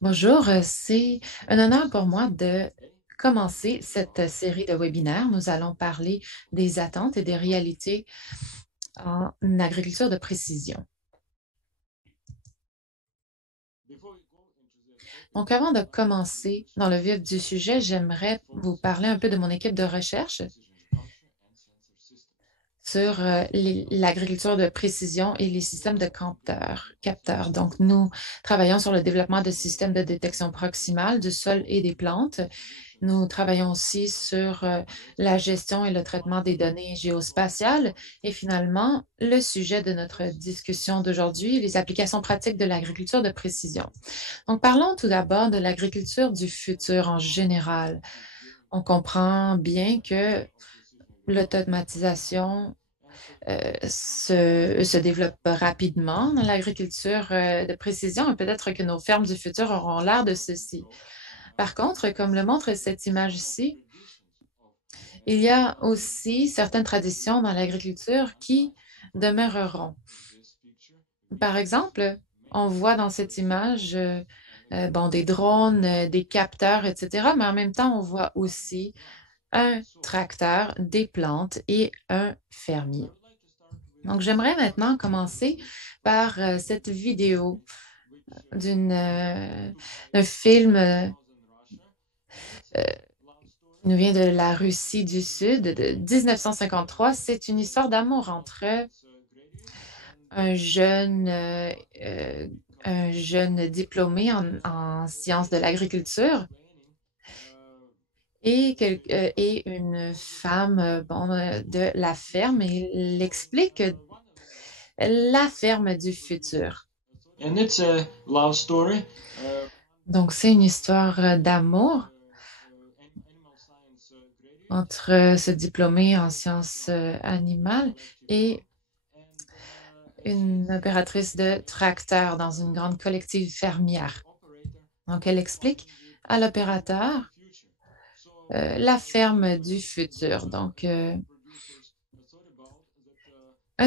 Bonjour, c'est un honneur pour moi de commencer cette série de webinaires. Nous allons parler des attentes et des réalités en agriculture de précision. Donc, avant de commencer dans le vif du sujet, j'aimerais vous parler un peu de mon équipe de recherche sur l'agriculture de précision et les systèmes de capteurs. Donc, nous travaillons sur le développement de systèmes de détection proximale du sol et des plantes. Nous travaillons aussi sur la gestion et le traitement des données géospatiales. Et finalement, le sujet de notre discussion d'aujourd'hui, les applications pratiques de l'agriculture de précision. Donc, parlons tout d'abord de l'agriculture du futur en général. On comprend bien que l'automatisation se développe rapidement dans l'agriculture de précision et peut-être que nos fermes du futur auront l'air de ceci. Par contre, comme le montre cette image-ci, il y a aussi certaines traditions dans l'agriculture qui demeureront. Par exemple, on voit dans cette image des drones, des capteurs, etc., mais en même temps, on voit aussi un tracteur, des plantes et un fermier. Donc, j'aimerais maintenant commencer par cette vidéo d'un film qui nous vient de la Russie du Sud de 1953. C'est une histoire d'amour entre un jeune, euh, euh, un jeune diplômé en sciences de l'agriculture et une femme de la ferme. Et il explique la ferme du futur. And it's a love story. Donc, c'est une histoire d'amour entre ce diplômé en sciences animales et une opératrice de tracteur dans une grande collective fermière. Donc, elle explique à l'opérateur la ferme du futur. Donc, un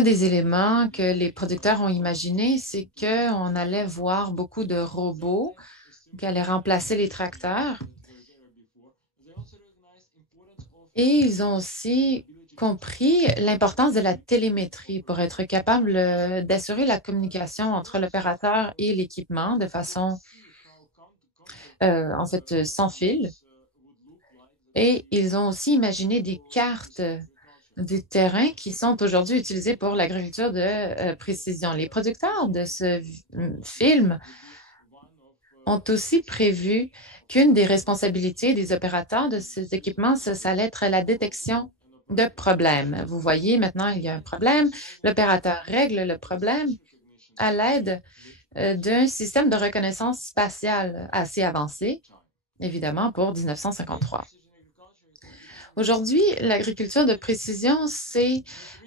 des éléments que les producteurs ont imaginé, c'est qu'on allait voir beaucoup de robots qui allaient remplacer les tracteurs. Et ils ont aussi compris l'importance de la télémétrie pour être capable d'assurer la communication entre l'opérateur et l'équipement de façon, sans fil. Et ils ont aussi imaginé des cartes du terrain qui sont aujourd'hui utilisées pour l'agriculture de précision. Les producteurs de ce film ont aussi prévu qu'une des responsabilités des opérateurs de ces équipements, ça allait être la détection de problèmes. Vous voyez, maintenant, il y a un problème. L'opérateur règle le problème à l'aide d'un système de reconnaissance spatiale assez avancé, évidemment, pour 1953. Aujourd'hui, l'agriculture de précision, c'est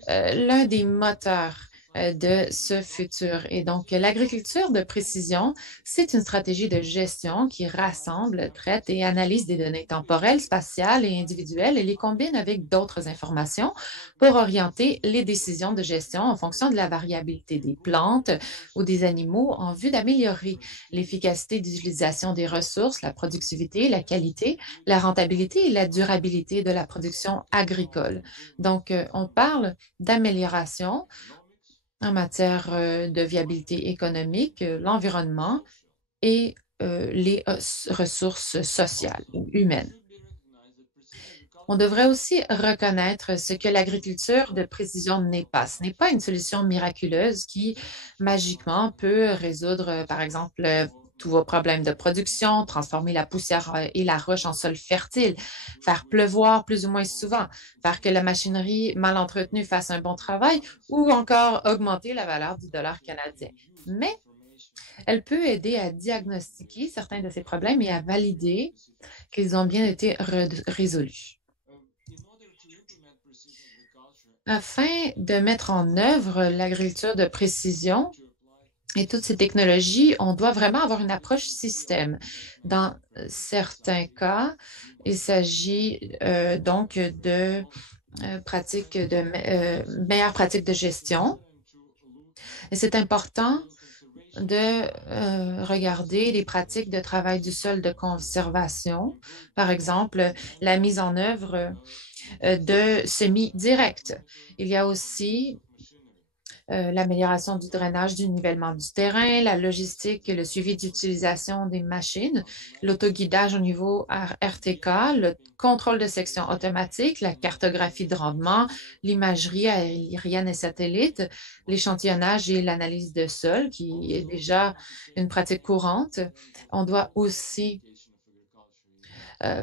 l'un des moteurs de ce futur. Et donc, l'agriculture de précision, c'est une stratégie de gestion qui rassemble, traite et analyse des données temporelles, spatiales et individuelles et les combine avec d'autres informations pour orienter les décisions de gestion en fonction de la variabilité des plantes ou des animaux en vue d'améliorer l'efficacité d'utilisation des ressources, la productivité, la qualité, la rentabilité et la durabilité de la production agricole. Donc, on parle d'amélioration en matière de viabilité économique, l'environnement et les ressources sociales ou humaines. On devrait aussi reconnaître ce que l'agriculture de précision n'est pas. Ce n'est pas une solution miraculeuse qui magiquement peut résoudre, par exemple, tous vos problèmes de production, transformer la poussière et la roche en sol fertile, faire pleuvoir plus ou moins souvent, faire que la machinerie mal entretenue fasse un bon travail ou encore augmenter la valeur du dollar canadien. Mais elle peut aider à diagnostiquer certains de ces problèmes et à valider qu'ils ont bien été résolus. Afin de mettre en œuvre l'agriculture de précision et toutes ces technologies, on doit vraiment avoir une approche système. Dans certains cas, il s'agit donc de meilleures pratiques de gestion. Et c'est important de regarder les pratiques de travail du sol de conservation, par exemple la mise en œuvre de semis directs. Il y a aussi l'amélioration du drainage, du nivellement du terrain, la logistique et le suivi d'utilisation des machines, l'autoguidage au niveau RTK, le contrôle de section automatique, la cartographie de rendement, l'imagerie aérienne et satellite, l'échantillonnage et l'analyse de sol, qui est déjà une pratique courante. On doit aussi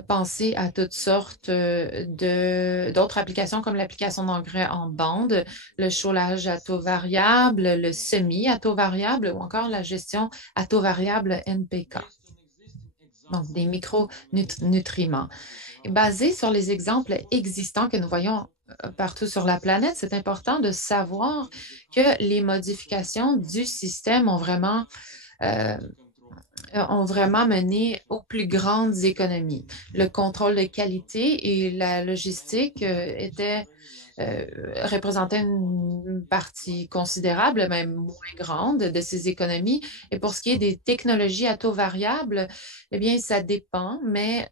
penser à toutes sortes d'autres applications comme l'application d'engrais en bande, le chaulage à taux variable, le semi à taux variable ou encore la gestion à taux variable NPK, donc des micronutriments. Basé sur les exemples existants que nous voyons partout sur la planète, c'est important de savoir que les modifications du système euh, ont vraiment mené aux plus grandes économies. Le contrôle de qualité et la logistique représentaient une partie considérable, même moins grande, de ces économies. Et pour ce qui est des technologies à taux variable, eh bien, ça dépend, mais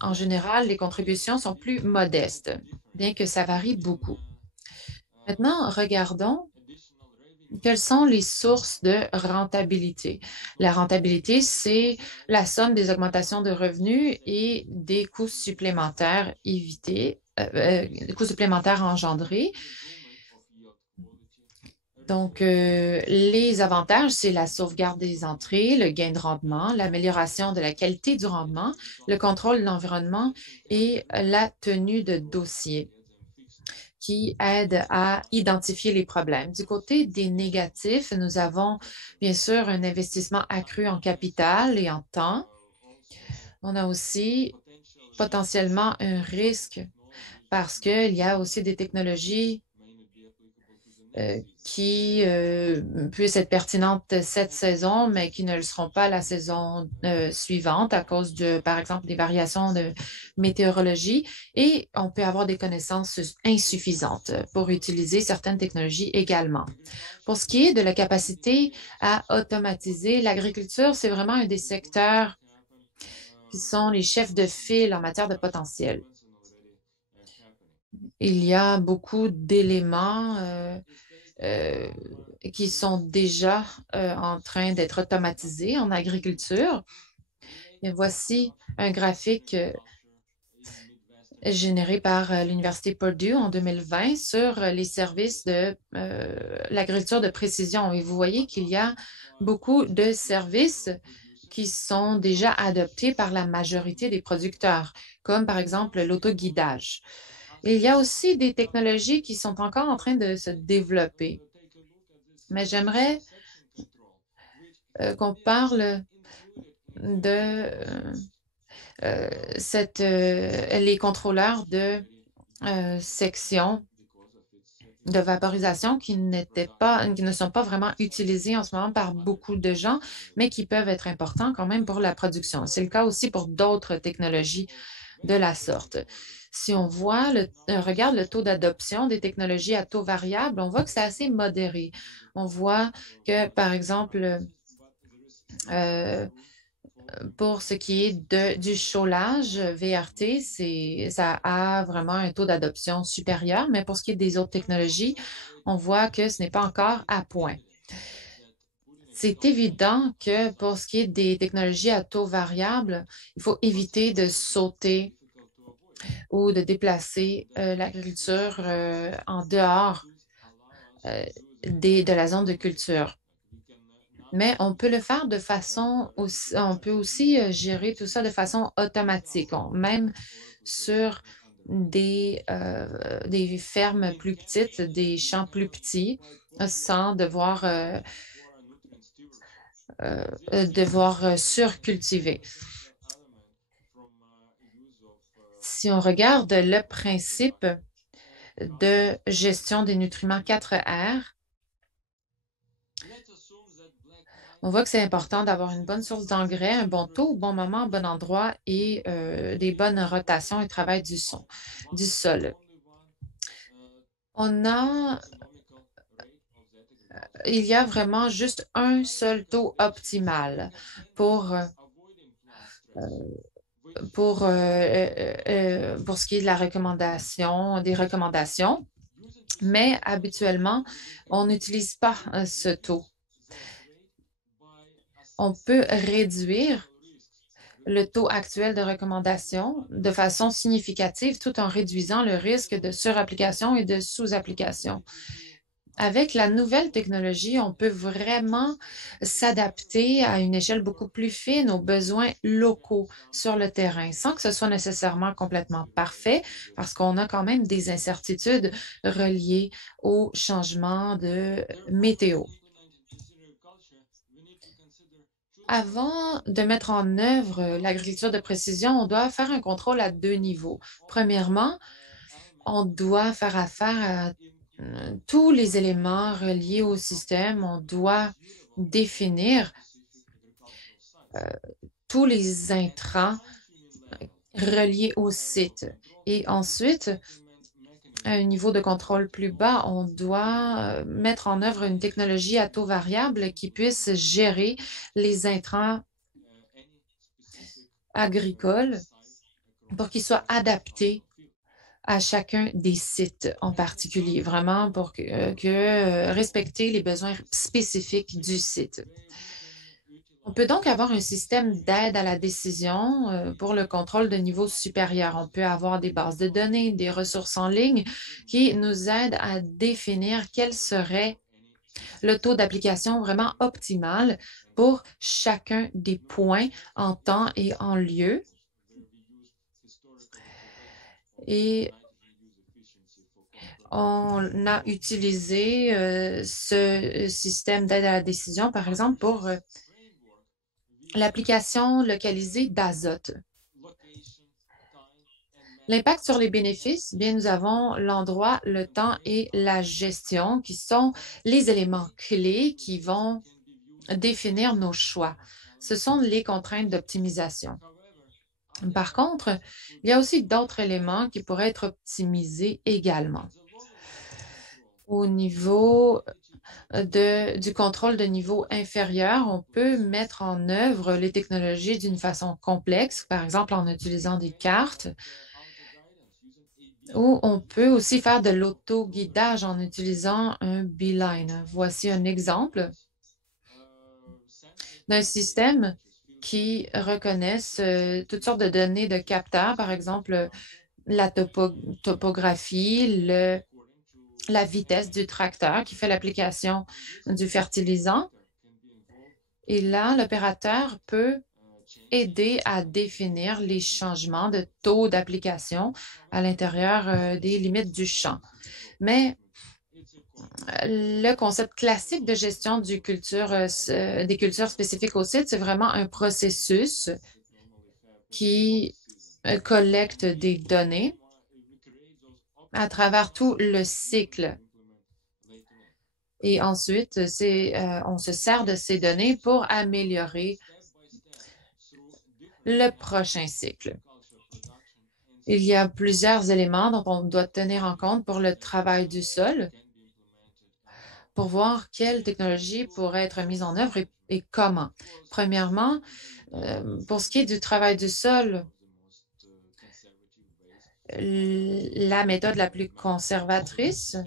en général, les contributions sont plus modestes, bien que ça varie beaucoup. Maintenant, regardons quelles sont les sources de rentabilité? La rentabilité, c'est la somme des augmentations de revenus et des coûts supplémentaires évités, coûts supplémentaires engendrés. Donc, les avantages, c'est la sauvegarde des entrées, le gain de rendement, l'amélioration de la qualité du rendement, le contrôle de l'environnement et la tenue de dossier qui aide à identifier les problèmes. Du côté des négatifs, nous avons bien sûr un investissement accru en capital et en temps. On a aussi potentiellement un risque parce qu'il y a aussi des technologies qui puissent être pertinentes cette saison, mais qui ne le seront pas la saison suivante à cause de, par exemple, des variations de météorologie. Et on peut avoir des connaissances insuffisantes pour utiliser certaines technologies également. Pour ce qui est de la capacité à automatiser, l'agriculture, c'est vraiment un des secteurs qui sont les chefs de file en matière de potentiel. Il y a beaucoup d'éléments euh, qui sont déjà en train d'être automatisés en agriculture. Et voici un graphique généré par l'Université Purdue en 2020 sur les services de l'agriculture de précision. Et vous voyez qu'il y a beaucoup de services qui sont déjà adoptés par la majorité des producteurs, comme par exemple l'autoguidage. Il y a aussi des technologies qui sont encore en train de se développer. Mais j'aimerais qu'on parle de les contrôleurs de section de vaporisation qui ne sont pas vraiment utilisés en ce moment par beaucoup de gens, mais qui peuvent être importants quand même pour la production. C'est le cas aussi pour d'autres technologies de la sorte. Si on regarde le taux d'adoption des technologies à taux variable, on voit que c'est assez modéré. On voit que, par exemple, euh, pour ce qui est du chaulage VRT, ça a vraiment un taux d'adoption supérieur, mais pour ce qui est des autres technologies, on voit que ce n'est pas encore à point. C'est évident que pour ce qui est des technologies à taux variable, il faut éviter de sauter ou de déplacer l'agriculture en dehors de la zone de culture. Mais on peut le faire de façon aussi, on peut aussi gérer tout ça de façon automatique, même sur des fermes plus petites, des champs plus petits, sans devoir surcultiver. Si on regarde le principe de gestion des nutriments 4R, on voit que c'est important d'avoir une bonne source d'engrais, un bon taux au bon moment, au bon endroit et des bonnes rotations et travail du sol. On a il y a vraiment juste un seul taux optimal pour, euh, pour ce qui est de la recommandation, des recommandations, mais habituellement, on n'utilise pas ce taux. On peut réduire le taux actuel de recommandation de façon significative tout en réduisant le risque de surapplication et de sous-application. Avec la nouvelle technologie, on peut vraiment s'adapter à une échelle beaucoup plus fine aux besoins locaux sur le terrain, sans que ce soit nécessairement complètement parfait, parce qu'on a quand même des incertitudes reliées au changement de météo. Avant de mettre en œuvre l'agriculture de précision, on doit faire un contrôle à deux niveaux. Premièrement, on doit faire affaire à tous les éléments reliés au système. On doit définir tous les intrants reliés au site. Et ensuite, à un niveau de contrôle plus bas, on doit mettre en œuvre une technologie à taux variable qui puisse gérer les intrants agricoles pour qu'ils soient adaptés à chacun des sites en particulier, vraiment pour respecter les besoins spécifiques du site. On peut donc avoir un système d'aide à la décision pour le contrôle de niveau supérieur. On peut avoir des bases de données, des ressources en ligne qui nous aident à définir quel serait le taux d'application vraiment optimal pour chacun des points en temps et en lieu. Et on a utilisé ce système d'aide à la décision, par exemple, pour l'application localisée d'azote. L'impact sur les bénéfices, bien, nous avons l'endroit, le temps et la gestion qui sont les éléments clés qui vont définir nos choix. Ce sont les contraintes d'optimisation. Par contre, il y a aussi d'autres éléments qui pourraient être optimisés également. Au niveau du contrôle de niveau inférieur, on peut mettre en œuvre les technologies d'une façon complexe, par exemple en utilisant des cartes, ou on peut aussi faire de l'auto-guidage en utilisant un beeline. Voici un exemple d'un système qui reconnaisse toutes sortes de données de capteurs, par exemple la topographie, la vitesse du tracteur qui fait l'application du fertilisant. Et là, l'opérateur peut aider à définir les changements de taux d'application à l'intérieur des limites du champ. Mais le concept classique de gestion des cultures spécifiques au site, c'est vraiment un processus qui collecte des données à travers tout le cycle. Et ensuite, on se sert de ces données pour améliorer le prochain cycle. Il y a plusieurs éléments dont on doit tenir en compte pour le travail du sol, pour voir quelle technologie pourrait être mise en œuvre et comment. Premièrement, pour ce qui est du travail du sol, la méthode la plus conservatrice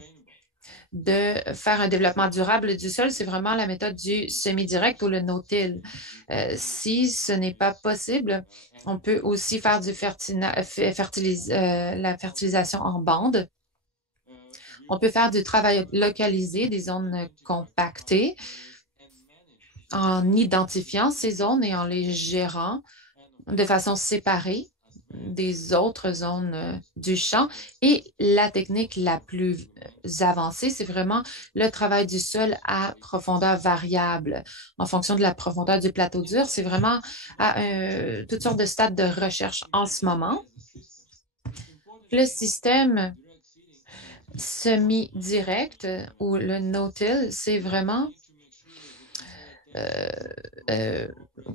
de faire un développement durable du sol, c'est vraiment la méthode du semi-direct ou le no-till. Si ce n'est pas possible, on peut aussi faire la fertilisation en bande. On peut faire du travail localisé, des zones compactées, en identifiant ces zones et en les gérant de façon séparée des autres zones du champ. Et la technique la plus avancée, c'est vraiment le travail du sol à profondeur variable en fonction de la profondeur du plateau dur. C'est vraiment à toutes sortes de stades de recherche en ce moment. Le système semi-direct ou le no-till, c'est vraiment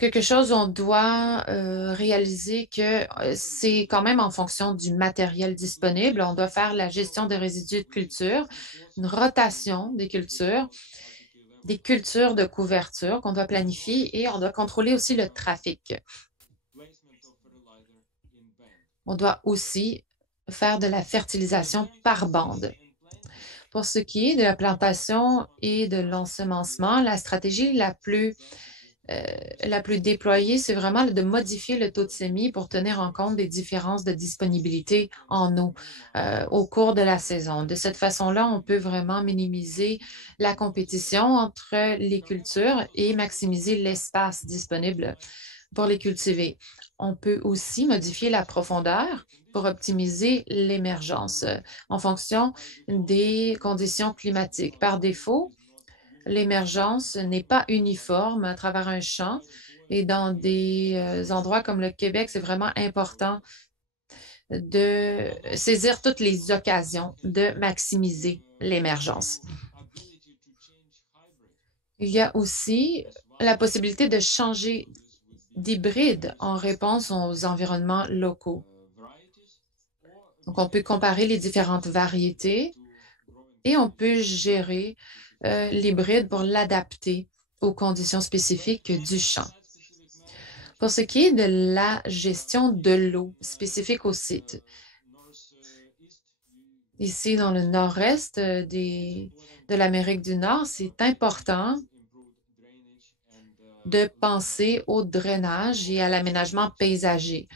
quelque chose où on doit réaliser que c'est quand même en fonction du matériel disponible. On doit faire la gestion des résidus de culture, une rotation des cultures des cultures de couverture qu'on doit planifier et on doit contrôler aussi le trafic. On doit aussi faire de la fertilisation par bande. Pour ce qui est de la plantation et de l'ensemencement, la stratégie la plus déployée, c'est vraiment de modifier le taux de semis pour tenir en compte des différences de disponibilité en eau au cours de la saison. De cette façon-là, on peut vraiment minimiser la compétition entre les cultures et maximiser l'espace disponible pour les cultiver. On peut aussi modifier la profondeur pour optimiser l'émergence en fonction des conditions climatiques. Par défaut, l'émergence n'est pas uniforme à travers un champ et dans des endroits comme le Québec, c'est vraiment important de saisir toutes les occasions de maximiser l'émergence. Il y a aussi la possibilité de changer d'hybride en réponse aux environnements locaux. Donc, on peut comparer les différentes variétés et on peut gérer l'hybride pour l'adapter aux conditions spécifiques du champ. Pour ce qui est de la gestion de l'eau spécifique au site, ici dans le nord-est de l'Amérique du Nord, c'est important de penser au drainage et à l'aménagement paysager.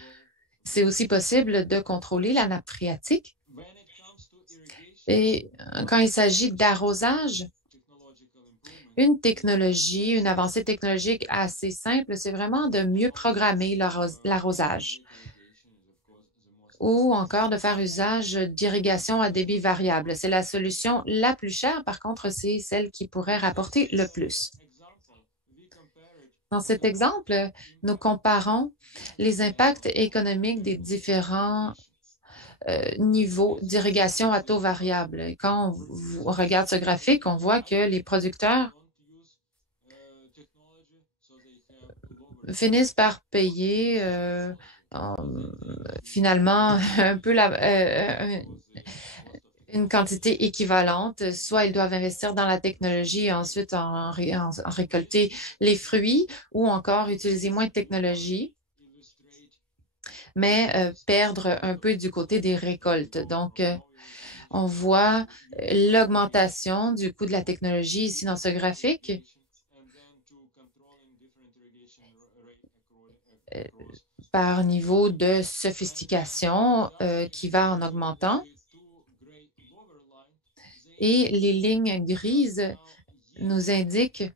C'est aussi possible de contrôler la nappe phréatique. Et quand il s'agit d'arrosage, une avancée technologique assez simple, c'est vraiment de mieux programmer l'arrosage ou encore de faire usage d'irrigation à débit variable. C'est la solution la plus chère, par contre, c'est celle qui pourrait rapporter le plus. Dans cet exemple, nous comparons les impacts économiques des différents niveaux d'irrigation à taux variable. Et quand on regarde ce graphique, on voit que les producteurs finissent par payer finalement un peu une quantité équivalente. Soit ils doivent investir dans la technologie et ensuite en récolter les fruits ou encore utiliser moins de technologie, mais perdre un peu du côté des récoltes. Donc, on voit l'augmentation du coût de la technologie ici dans ce graphique. Par niveau de sophistication qui va en augmentant. Et les lignes grises nous indiquent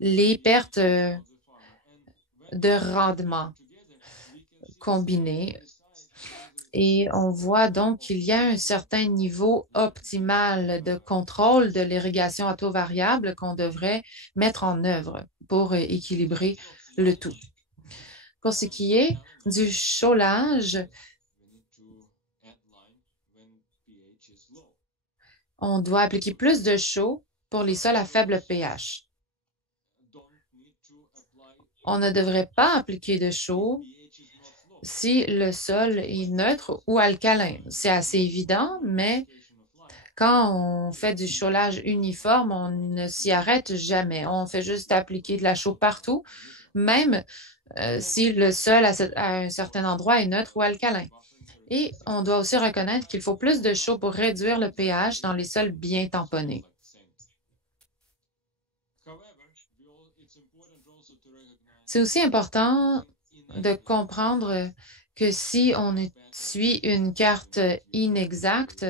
les pertes de rendement combinées. Et on voit donc qu'il y a un certain niveau optimal de contrôle de l'irrigation à taux variable qu'on devrait mettre en œuvre pour équilibrer le tout. Pour ce qui est du chaulage, on doit appliquer plus de chaux pour les sols à faible pH. On ne devrait pas appliquer de chaux si le sol est neutre ou alcalin. C'est assez évident, mais quand on fait du chaulage uniforme, on ne s'y arrête jamais. On fait juste appliquer de la chaux partout, même si le sol à un certain endroit est neutre ou alcalin. Et on doit aussi reconnaître qu'il faut plus de chaux pour réduire le pH dans les sols bien tamponnés. C'est aussi important de comprendre que si on suit une carte inexacte,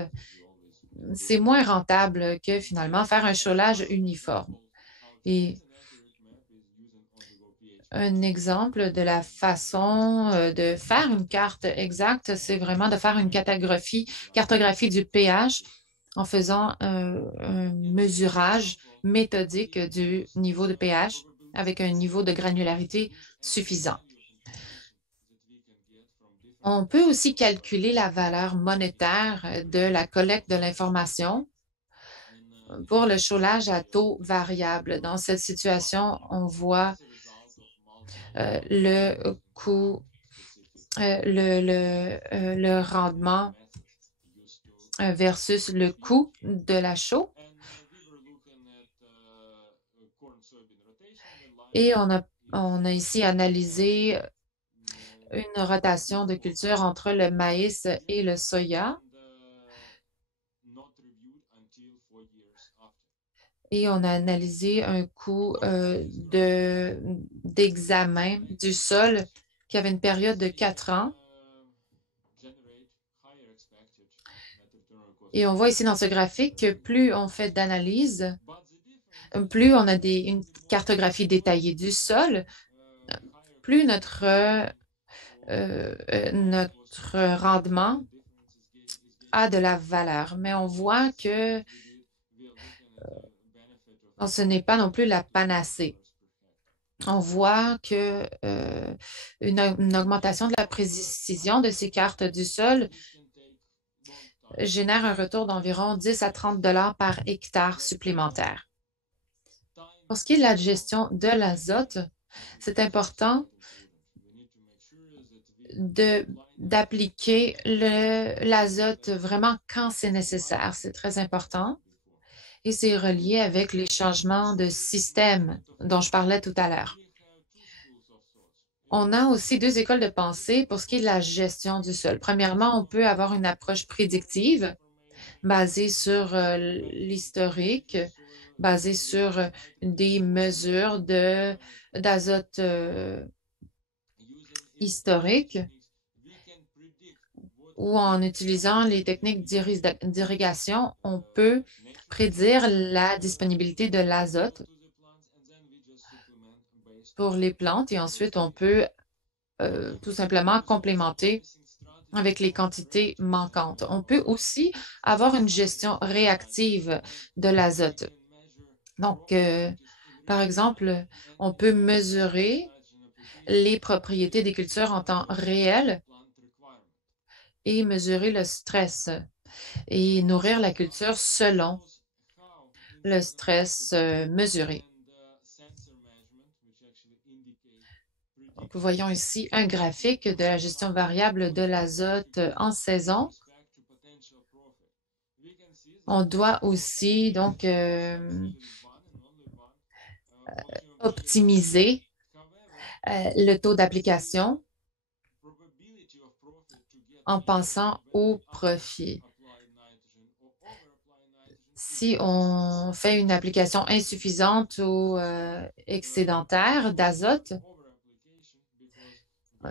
c'est moins rentable que finalement faire un chaulage uniforme. Et un exemple de la façon de faire une carte exacte, c'est vraiment de faire une cartographie du pH en faisant un mesurage méthodique du niveau de pH avec un niveau de granularité suffisant. On peut aussi calculer la valeur monétaire de la collecte de l'information pour le chaulage à taux variable. Dans cette situation, on voit le coût, le rendement versus le coût de la chaux. Et on a ici analysé une rotation de culture entre le maïs et le soya. Et on a analysé un coût d'examen du sol qui avait une période de 4 ans. Et on voit ici dans ce graphique que plus on fait d'analyse, plus on a une cartographie détaillée du sol, plus notre rendement a de la valeur. Mais on voit que ce n'est pas non plus la panacée. On voit que une augmentation de la précision de ces cartes du sol génère un retour d'environ 10 à 30 dollars par hectare supplémentaire. Pour ce qui est de la gestion de l'azote, c'est important d'appliquer l'azote vraiment quand c'est nécessaire. C'est très important. Et c'est relié avec les changements de système dont je parlais tout à l'heure. On a aussi deux écoles de pensée pour ce qui est de la gestion du sol. Premièrement, on peut avoir une approche prédictive basée sur l'historique, basée sur des mesures d'azote historiques ou en utilisant les techniques d'irrigation, on peut prédire la disponibilité de l'azote pour les plantes et ensuite on peut tout simplement complémenter avec les quantités manquantes. On peut aussi avoir une gestion réactive de l'azote. Donc, par exemple, on peut mesurer les propriétés des cultures en temps réel et mesurer le stress et nourrir la culture selon le stress mesuré. Donc, voyons ici un graphique de la gestion variable de l'azote en saison. On doit aussi donc optimiser le taux d'application en pensant au profit. Si on fait une application insuffisante ou excédentaire d'azote,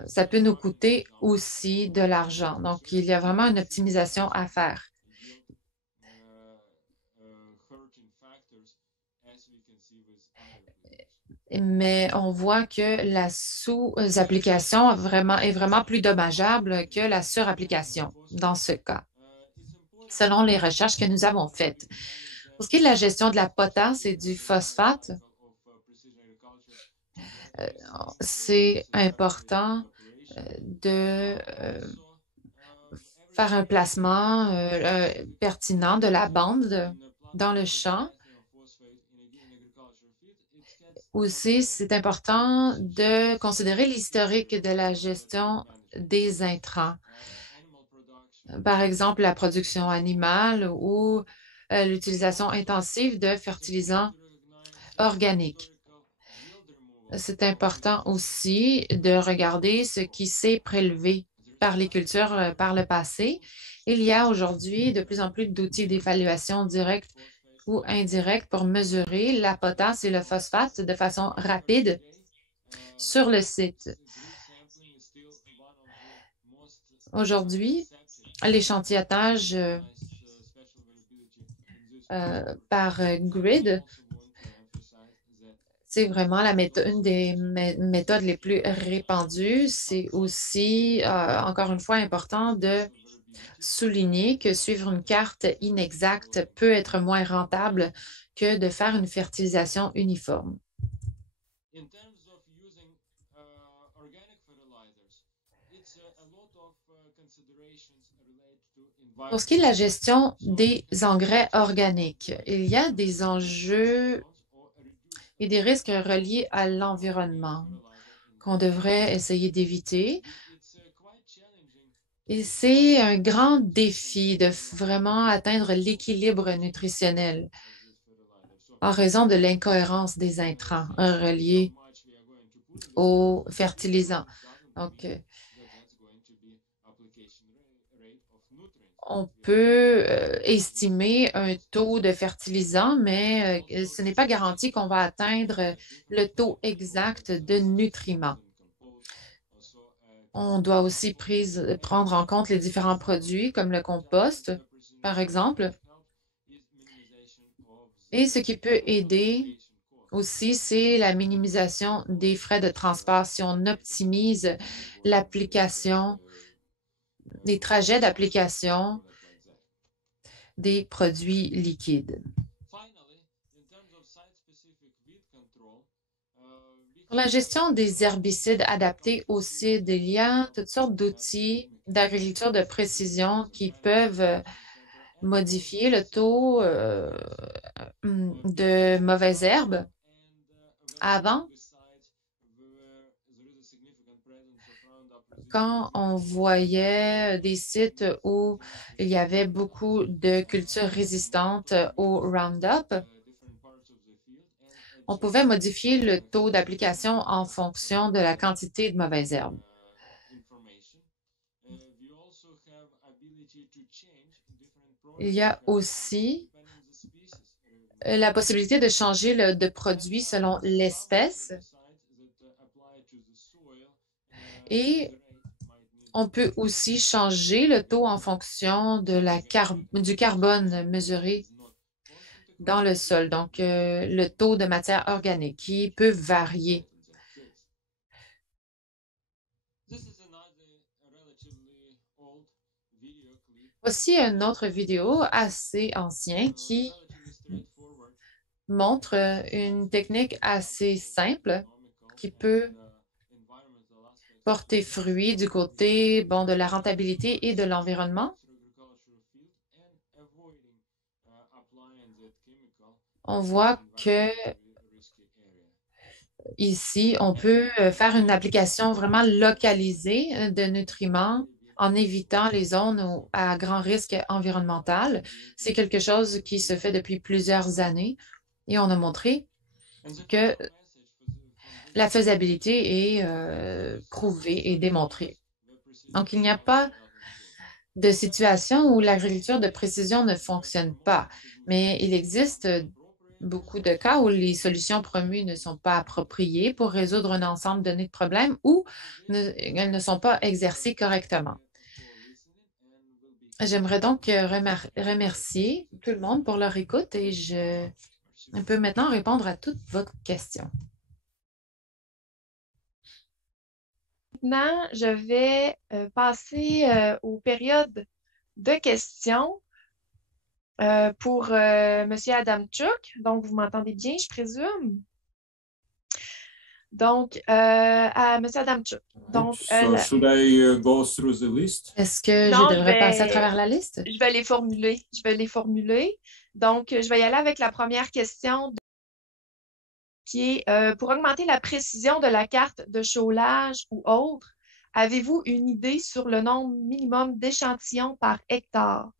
ça peut nous coûter aussi de l'argent. Donc, il y a vraiment une optimisation à faire. Mais on voit que la sous-application est vraiment plus dommageable que la surapplication dans ce cas, selon les recherches que nous avons faites. Pour ce qui est de la gestion de la potasse et du phosphate, c'est important de faire un placement pertinent de la bande dans le champ. Aussi, c'est important de considérer l'historique de la gestion des intrants. Par exemple, la production animale ou l'utilisation intensive de fertilisants organiques. C'est important aussi de regarder ce qui s'est prélevé par les cultures par le passé. Il y a aujourd'hui de plus en plus d'outils d'évaluation directe ou indirecte pour mesurer la potasse et le phosphate de façon rapide sur le site. Aujourd'hui, l'échantillonnage par grid, c'est vraiment une des méthodes les plus répandues. C'est aussi, encore une fois, important de souligner que suivre une carte inexacte peut être moins rentable que de faire une fertilisation uniforme. Pour ce qui est de la gestion des engrais organiques, il y a des enjeux et des risques reliés à l'environnement qu'on devrait essayer d'éviter. Et c'est un grand défi de vraiment atteindre l'équilibre nutritionnel en raison de l'incohérence des intrants reliés aux fertilisants. Donc, on peut estimer un taux de fertilisant, mais ce n'est pas garanti qu'on va atteindre le taux exact de nutriments. On doit aussi prendre en compte les différents produits, comme le compost, par exemple. Et ce qui peut aider aussi, c'est la minimisation des frais de transport. Si on optimise l'application, les trajets d'application des produits liquides. Pour la gestion des herbicides adaptés aux cides, il y a toutes sortes d'outils d'agriculture de précision qui peuvent modifier le taux de mauvaises herbes. Avant, quand on voyait des sites où il y avait beaucoup de cultures résistantes au Roundup, on pouvait modifier le taux d'application en fonction de la quantité de mauvaises herbes. Il y a aussi la possibilité de changer de produit selon l'espèce et on peut aussi changer le taux en fonction du carbone mesuré dans le sol, donc le taux de matière organique qui peut varier. Voici une autre vidéo assez ancienne qui montre une technique assez simple qui peut porter fruit du côté, bon, de la rentabilité et de l'environnement. On voit que ici, on peut faire une application vraiment localisée de nutriments en évitant les zones à grand risque environnemental. C'est quelque chose qui se fait depuis plusieurs années et on a montré que la faisabilité est prouvée et démontrée. Donc, il n'y a pas de situation où l'agriculture de précision ne fonctionne pas, mais il existe beaucoup de cas où les solutions promues ne sont pas appropriées pour résoudre un ensemble donné de problèmes ou elles ne sont pas exercées correctement. J'aimerais donc remercier tout le monde pour leur écoute et je peux maintenant répondre à toutes vos questions. Maintenant, je vais passer aux périodes de questions pour M. Adamchuk. Donc, vous m'entendez bien, je présume? Donc, à M. Adamchuk. Donc, So should I go through the list? Est-ce que non, je devrais passer à travers la liste? Je vais les formuler. Je vais les formuler. Donc, je vais y aller avec la première question qui est pour augmenter la précision de la carte de chaulage ou autre, avez-vous une idée sur le nombre minimum d'échantillons par hectare?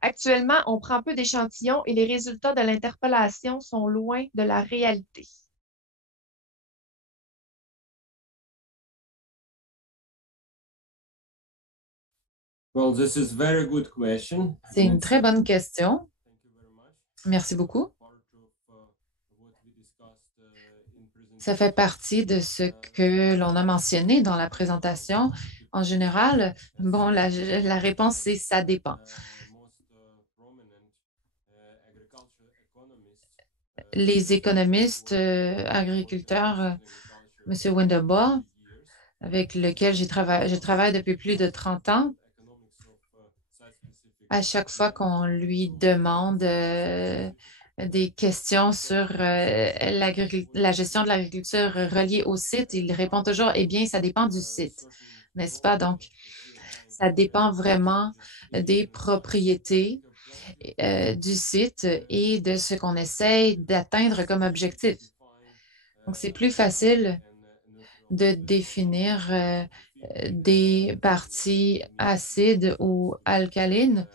Actuellement, on prend peu d'échantillons et les résultats de l'interpellation sont loin de la réalité. Well, this is very good question. C'est une très bonne question. Merci beaucoup. Ça fait partie de ce que l'on a mentionné dans la présentation. En général, bon, la réponse, c'est ça dépend. Les économistes agriculteurs, M. Winterbois, avec lequel je travaille depuis plus de 30 ans, à chaque fois qu'on lui demande des questions sur la gestion de l'agriculture reliée au site, il répond toujours, eh bien, ça dépend du site, n'est-ce pas? Donc, ça dépend vraiment des propriétés du site et de ce qu'on essaye d'atteindre comme objectif. Donc, c'est plus facile de définir des parties acides ou alcalines.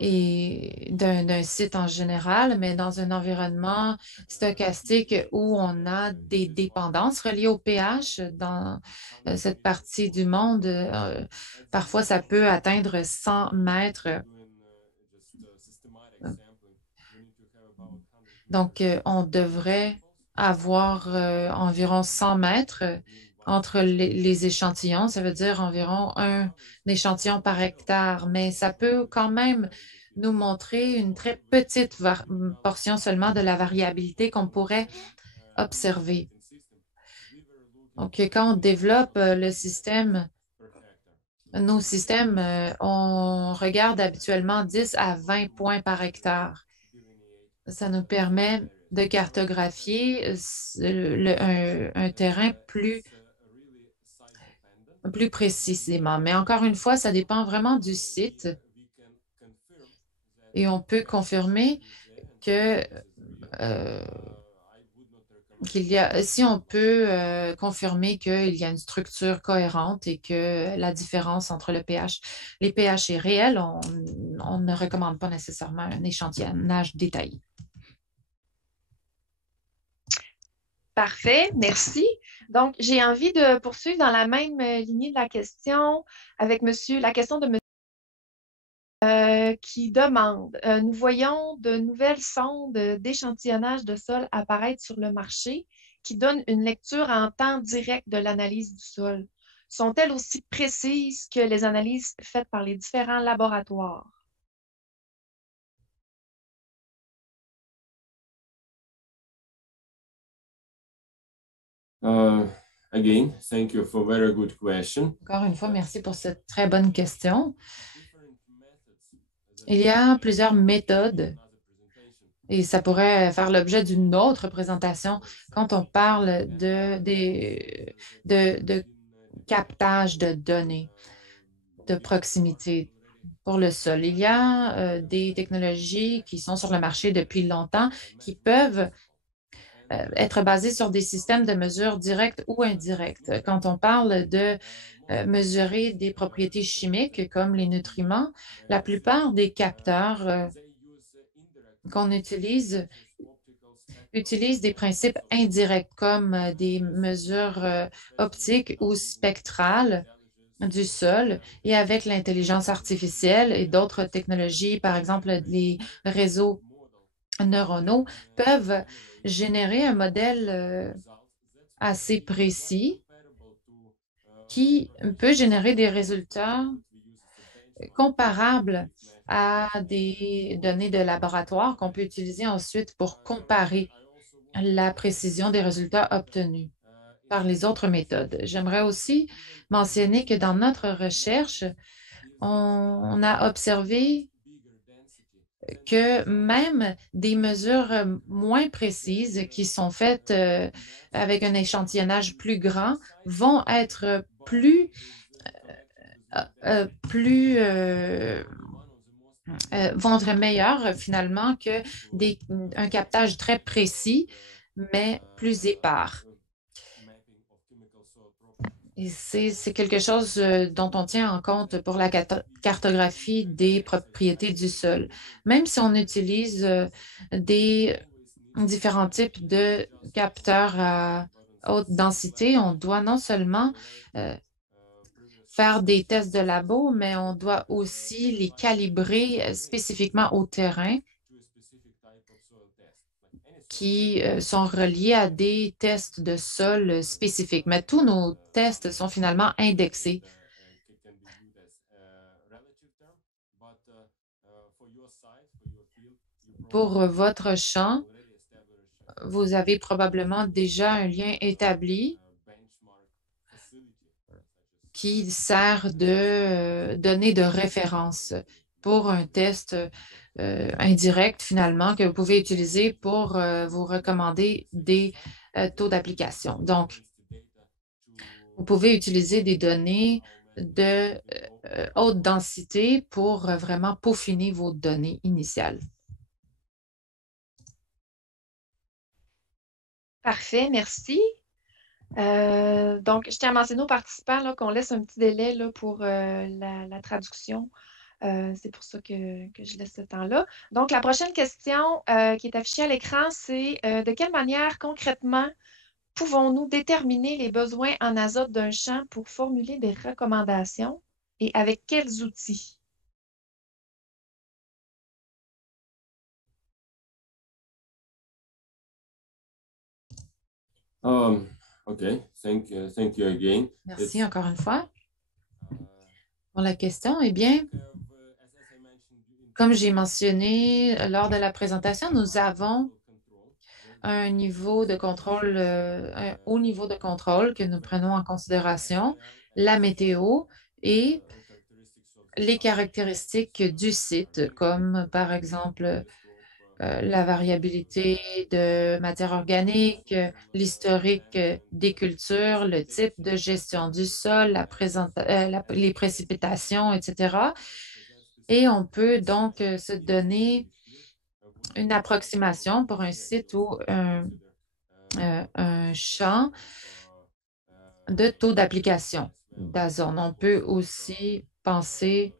et d'un site en général, mais dans un environnement stochastique où on a des dépendances reliées au pH dans cette partie du monde. Parfois, ça peut atteindre 100 mètres. Donc, on devrait avoir environ 100 mètres entre les échantillons. Ça veut dire environ un échantillon par hectare, mais ça peut quand même nous montrer une très petite portion seulement de la variabilité qu'on pourrait observer. Donc, quand on développe le système, nos systèmes, on regarde habituellement 10 à 20 points par hectare. Ça nous permet de cartographier un terrain plus précisément. Mais encore une fois, ça dépend vraiment du site et on peut confirmer que si on peut confirmer qu'il y a une structure cohérente et que la différence entre les pH est réelle, on ne recommande pas nécessairement un échantillonnage détaillé. Parfait, merci. Donc, j'ai envie de poursuivre dans la même lignée de la question avec la question de monsieur qui demande, nous voyons de nouvelles sondes d'échantillonnage de sol apparaître sur le marché qui donnent une lecture en temps direct de l'analyse du sol. Sont-elles aussi précises que les analyses faites par les différents laboratoires? Again, thank you for very good question. Encore une fois, merci pour cette très bonne question. Il y a plusieurs méthodes et ça pourrait faire l'objet d'une autre présentation quand on parle de captage de données de proximité pour le sol. Il y a des technologies qui sont sur le marché depuis longtemps qui peuvent être basées sur des systèmes de mesure directes ou indirectes. Quand on parle de mesurer des propriétés chimiques comme les nutriments, la plupart des capteurs qu'on utilisent des principes indirects comme des mesures optiques ou spectrales du sol et avec l'intelligence artificielle et d'autres technologies, par exemple les réseaux neuronaux, peuvent générer un modèle assez précis qui peut générer des résultats comparables à des données de laboratoire qu'on peut utiliser ensuite pour comparer la précision des résultats obtenus par les autres méthodes. J'aimerais aussi mentionner que dans notre recherche, on a observé que même des mesures moins précises qui sont faites avec un échantillonnage plus grand vont être vont être meilleures finalement que un captage très précis, mais plus épars. Et c'est quelque chose dont on tient en compte pour la cartographie des propriétés du sol. Même si on utilise des différents types de capteurs à haute densité, on doit non seulement faire des tests de labo, mais on doit aussi les calibrer spécifiquement au terrain qui sont reliés à des tests de sol spécifiques. Mais tous nos tests sont finalement indexés. Pour votre champ, vous avez probablement déjà un lien établi qui sert de données de référence pour un test indirect, finalement, que vous pouvez utiliser pour vous recommander des taux d'application. Donc, vous pouvez utiliser des données de haute densité pour vraiment peaufiner vos données initiales. Parfait, merci. Donc, je tiens à mentionner aux participants qu'on laisse un petit délai là, pour la traduction C'est pour ça que je laisse ce temps-là. Donc, la prochaine question qui est affichée à l'écran, c'est de quelle manière concrètement pouvons-nous déterminer les besoins en azote d'un champ pour formuler des recommandations et avec quels outils? Okay, thank you again. Merci encore une fois pour la question. Eh bien, comme j'ai mentionné lors de la présentation, nous avons un niveau de contrôle, un haut niveau de contrôle que nous prenons en considération, la météo et les caractéristiques du site, comme par exemple la variabilité de matière organique, l'historique des cultures, le type de gestion du sol, les précipitations, etc. Et on peut donc se donner une approximation pour un site ou un champ de taux d'application d'azote. On peut aussi penser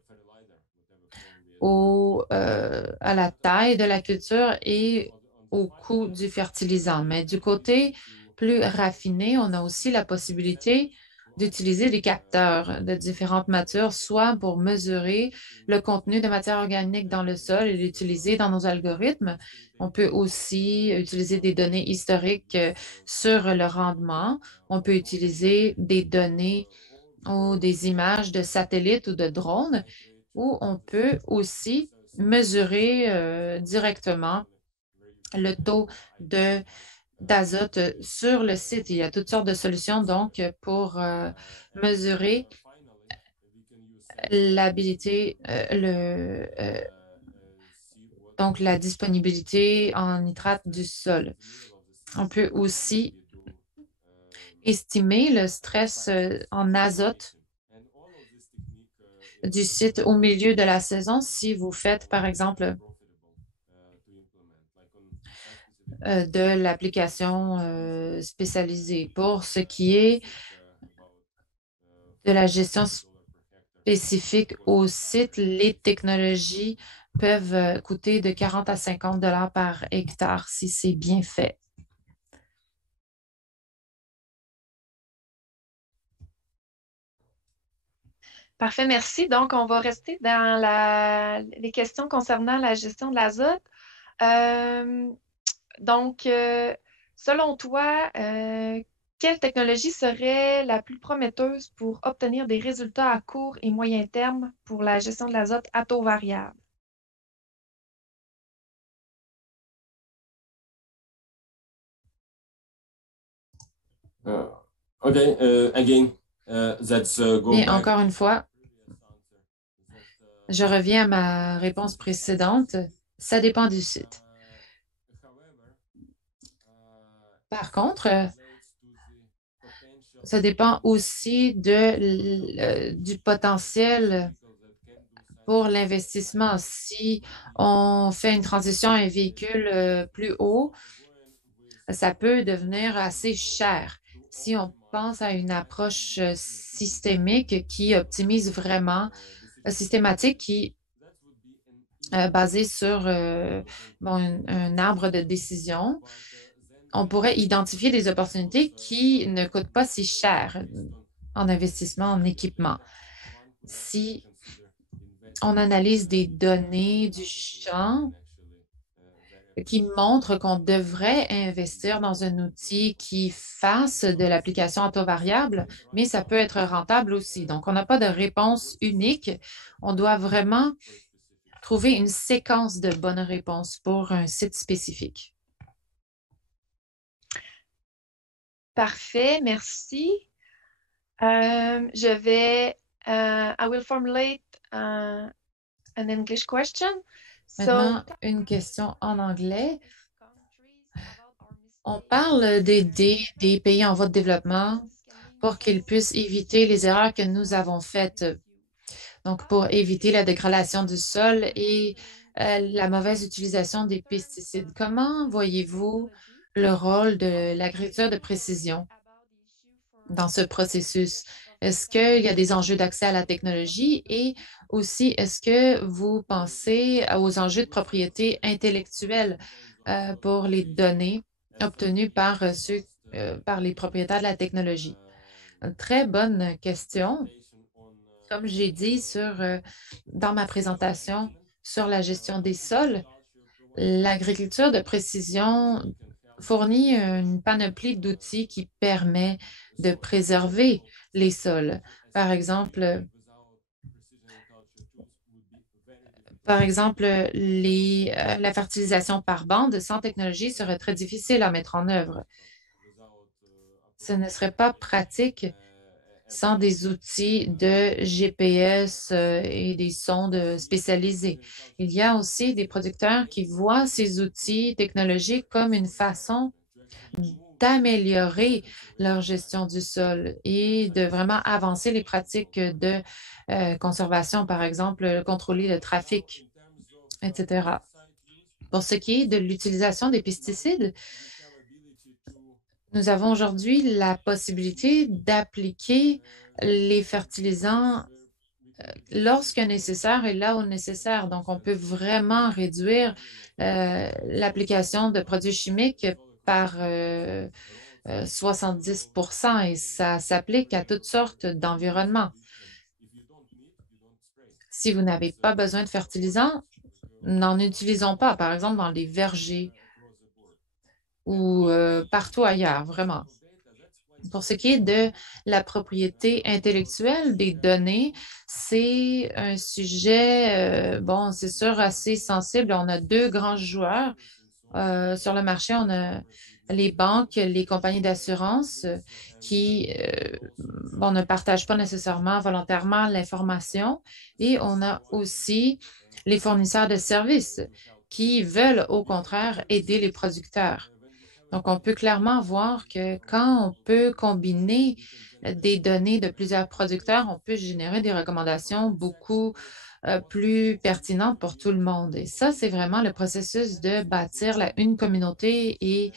à la taille de la culture et au coût du fertilisant. Mais du côté plus raffiné, on a aussi la possibilité d'utiliser des capteurs de différentes matures, soit pour mesurer le contenu de matière organique dans le sol et l'utiliser dans nos algorithmes. On peut aussi utiliser des données historiques sur le rendement. On peut utiliser des données ou des images de satellites ou de drones, où on peut aussi mesurer directement le taux d'azote sur le site. Il y a toutes sortes de solutions donc pour mesurer l'habilité, donc la disponibilité en nitrate du sol. On peut aussi estimer le stress en azote du site au milieu de la saison si vous faites, par exemple, de l'application spécialisée. Pour ce qui est de la gestion spécifique au site, les technologies peuvent coûter de 40 à 50 dollars par hectare si c'est bien fait. Parfait, merci. Donc, on va rester dans les questions concernant la gestion de l'azote. Euh, donc, selon toi, quelle technologie serait la plus prometteuse pour obtenir des résultats à court et moyen terme pour la gestion de l'azote à taux variable? Okay, again, that's go Et back. encore une fois, je reviens à ma réponse précédente. Ça dépend du site. Par contre, ça dépend aussi du potentiel pour l'investissement. Si on fait une transition à un véhicule plus haut, ça peut devenir assez cher. Si on pense à une approche systémique qui optimise vraiment, systématique, qui est basée sur un arbre de décision, on pourrait identifier des opportunités qui ne coûtent pas si cher en investissement en équipement. Si on analyse des données du champ qui montrent qu'on devrait investir dans un outil qui fasse de l'application à taux variable, mais ça peut être rentable aussi. Donc, on n'a pas de réponse unique. On doit vraiment trouver une séquence de bonnes réponses pour un site spécifique. Parfait, merci. I will formulate an English question. Maintenant, une question en anglais. On parle des pays en voie de développement pour qu'ils puissent éviter les erreurs que nous avons faites. Donc, pour éviter la dégradation du sol et la mauvaise utilisation des pesticides. Comment voyez-vous le rôle de l'agriculture de précision dans ce processus? Est-ce qu'il y a des enjeux d'accès à la technologie et aussi est-ce que vous pensez aux enjeux de propriété intellectuelle pour les données obtenues par par les propriétaires de la technologie? Une très bonne question. Comme j'ai dit dans ma présentation sur la gestion des sols, l'agriculture de précision fournit une panoplie d'outils qui permet de préserver les sols. Par exemple, la fertilisation par bande sans technologie serait très difficile à mettre en œuvre. Ce ne serait pas pratique sans des outils de GPS et des sondes spécialisées. Il y a aussi des producteurs qui voient ces outils technologiques comme une façon d'améliorer leur gestion du sol et de vraiment avancer les pratiques de conservation, par exemple, contrôler le trafic, etc. Pour ce qui est de l'utilisation des pesticides, nous avons aujourd'hui la possibilité d'appliquer les fertilisants lorsque nécessaire et là où nécessaire. Donc, on peut vraiment réduire l'application de produits chimiques par 70 et ça s'applique à toutes sortes d'environnements. Si vous n'avez pas besoin de fertilisants, n'en utilisons pas, par exemple dans les vergers ou partout ailleurs, vraiment. Pour ce qui est de la propriété intellectuelle des données, c'est un sujet, bon, c'est sûr, assez sensible. On a deux grands joueurs sur le marché. On a les banques, les compagnies d'assurance qui bon, ne partagent pas nécessairement volontairement l'information. Et on a aussi les fournisseurs de services qui veulent au contraire aider les producteurs. Donc, on peut clairement voir que quand on peut combiner des données de plusieurs producteurs, on peut générer des recommandations beaucoup plus pertinentes pour tout le monde. Et ça, c'est vraiment le processus de bâtir une communauté et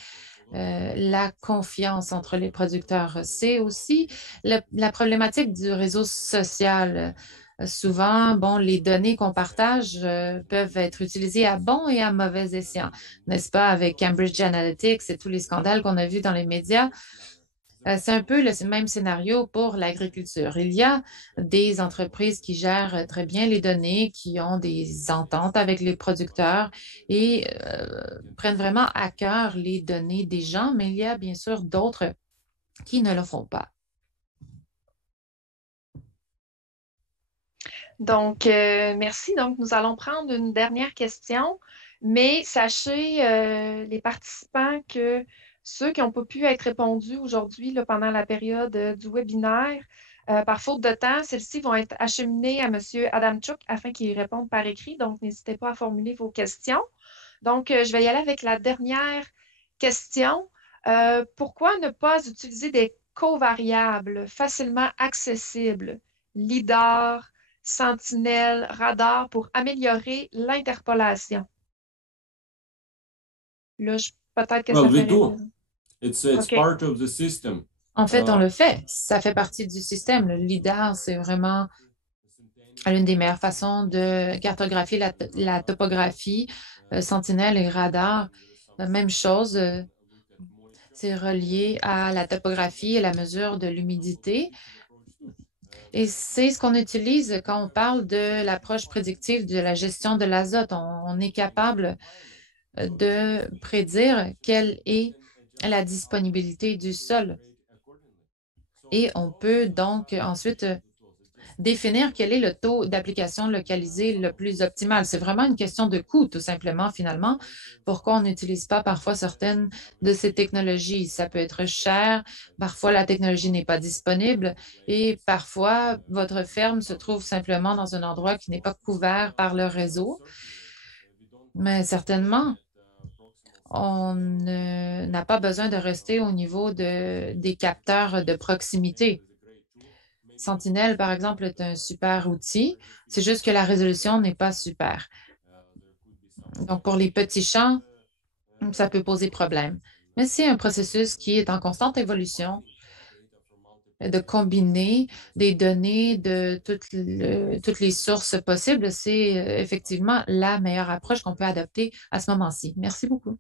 la confiance entre les producteurs. C'est aussi la problématique du réseau social. Souvent, bon, les données qu'on partage peuvent être utilisées à bon et à mauvais escient, n'est-ce pas, avec Cambridge Analytics et tous les scandales qu'on a vus dans les médias. C'est un peu le même scénario pour l'agriculture. Il y a des entreprises qui gèrent très bien les données, qui ont des ententes avec les producteurs et prennent vraiment à cœur les données des gens, mais il y a bien sûr d'autres qui ne le font pas. Donc, merci. Donc, nous allons prendre une dernière question, mais sachez, les participants, que ceux qui n'ont pas pu être répondus aujourd'hui là, pendant la période du webinaire, par faute de temps, celles-ci vont être acheminées à M. Adamchuk afin qu'il y réponde par écrit. Donc, n'hésitez pas à formuler vos questions. Donc, je vais y aller avec la dernière question. Pourquoi ne pas utiliser des covariables facilement accessibles, LIDAR, Sentinelle, radar pour améliorer l'interpolation? Là, peut-être que Well, ça fait we do. répondre. It's OK. part of the system. En fait, on le fait. Ça fait partie du système. Le LIDAR, c'est vraiment l'une des meilleures façons de cartographier la topographie. Sentinelle et radar, la même chose. C'est relié à la topographie et la mesure de l'humidité. Et c'est ce qu'on utilise quand on parle de l'approche prédictive de la gestion de l'azote. On est capable de prédire quelle est la disponibilité du sol. Et on peut donc ensuite définir quel est le taux d'application localisé le plus optimal. C'est vraiment une question de coût, tout simplement, finalement. Pourquoi on n'utilise pas parfois certaines de ces technologies? Ça peut être cher, parfois la technologie n'est pas disponible et parfois votre ferme se trouve simplement dans un endroit qui n'est pas couvert par le réseau. Mais certainement, on n'a pas besoin de rester au niveau des capteurs de proximité. Sentinelle, par exemple, est un super outil. C'est juste que la résolution n'est pas super. Donc, pour les petits champs, ça peut poser problème. Mais c'est un processus qui est en constante évolution de combiner des données de toutes les sources possibles, c'est effectivement la meilleure approche qu'on peut adopter à ce moment-ci. Merci beaucoup.